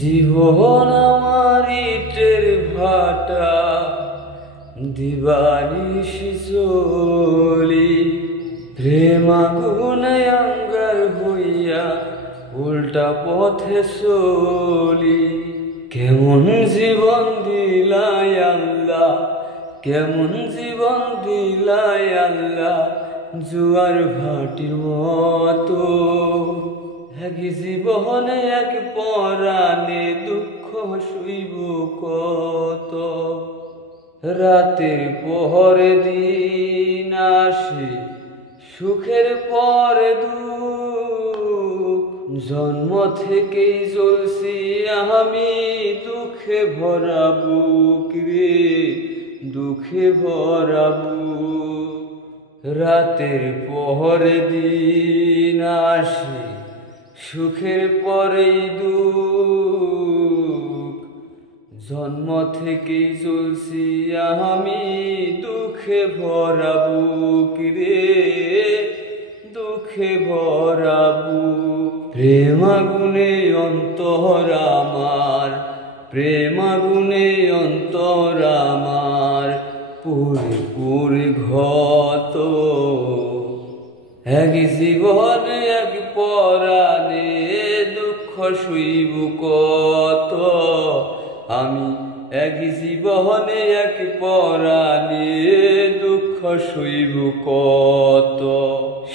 জীবন আমার ইটের ভাটা, দিবানিশি চলি প্রেম আগুনে আঙ্গার হইয়া উল্টা পথে চলি। কেমন জীবন দিলাই আল্লাহ, কেমন জীবন দিলাই আল্লাহ, জুয়ার ভাটির মতো। এক জীবনে এক পরাণে দুঃখ শুইব কত। রাতের পরে দিন আসে, সুখের পরে দুঃখ। জন্ম থেকেই চলছি আমি দুঃখে ভরা বুক রে, দুঃখে ভরা বুক। রাতের পরে দিন আসে, সুখের পরেই দুঃখ। জন্ম থেকেই চলছি আমি দুঃখে ভরা বুক রে, দুঃখে ভরা বুক। প্রেম আগুনে অন্তর আমার, প্রেম আগুনে অন্তর আমার, পুরে পুরে ক্ষত। এক জীবনে এক পরাণে দুঃখ শুইব কত। আমি এক জীবনে এক পরাণে দুঃখ শুইব কত।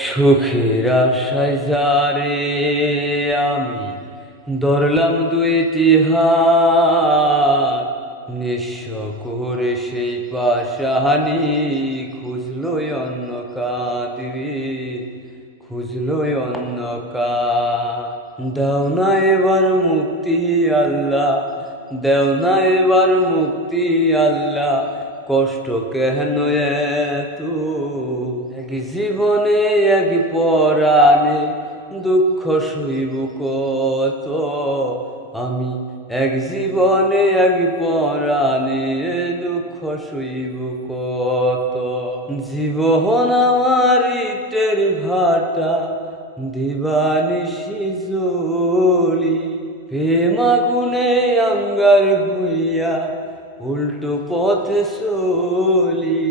সুখের আশায় যারে আমি ধরলাম দুইটি হাত, নিঃস্ব করে সেই পাশাহানি খুঁজলো অন্য কাঁদরে, খুঁজলো অন্য কাঁদ। দাও না এবার মুক্তি আল্লাহ, দেও না এবার মুক্তি আল্লাহ, কষ্ট কেন এত। এক জীবনে এক পরাণে দুঃখ শুইব কত। আমি এক জীবনে এক পরাণে দুঃখ শুইব কত। জীবন আমার ইটের ভাটা, দিবানিশি জ্বলি প্রেম আগুনে আঙ্গার হইয়া উল্টো পথে চলি।